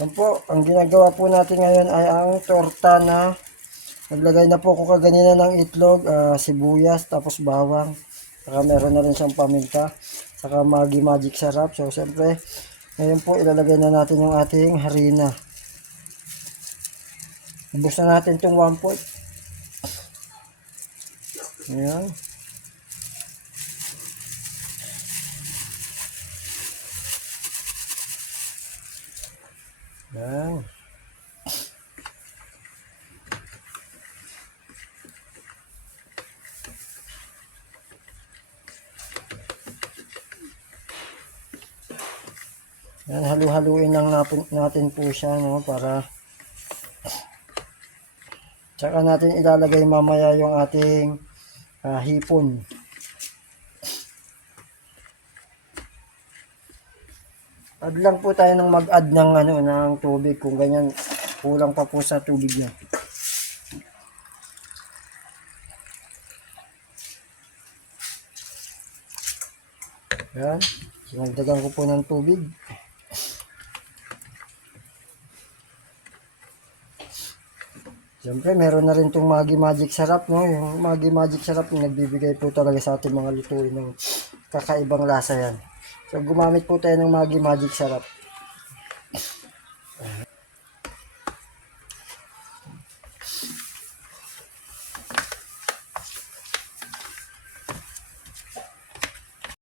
Yan po, ang ginagawa po natin ngayon ay ang torta na naglagay na po ako kaganina ng itlog, sibuyas, tapos bawang. Saka meron na rin siyang paminta. Saka Magic Sarap. So, siyempre, ngayon po ilalagay na natin yung ating harina. Ubus na natin itong 1 pot. Ayan. Ayan. Yan, halu-haluin lang natin po siya, no, para tsaka natin ilalagay mamaya yung ating hipon. Add lang po tayo ng mag-add ng ng tubig kung ganyan kulang pa po sa tubig niya. Yan, sinagdagan ko po ng tubig. Siyempre, meron na rin itong Magic Sarap, no? Yung Magic Sarap, yung nagbibigay po talaga sa ating mga lutuin ng kakaibang lasa yan. So, gumamit po tayo ng Magic Sarap.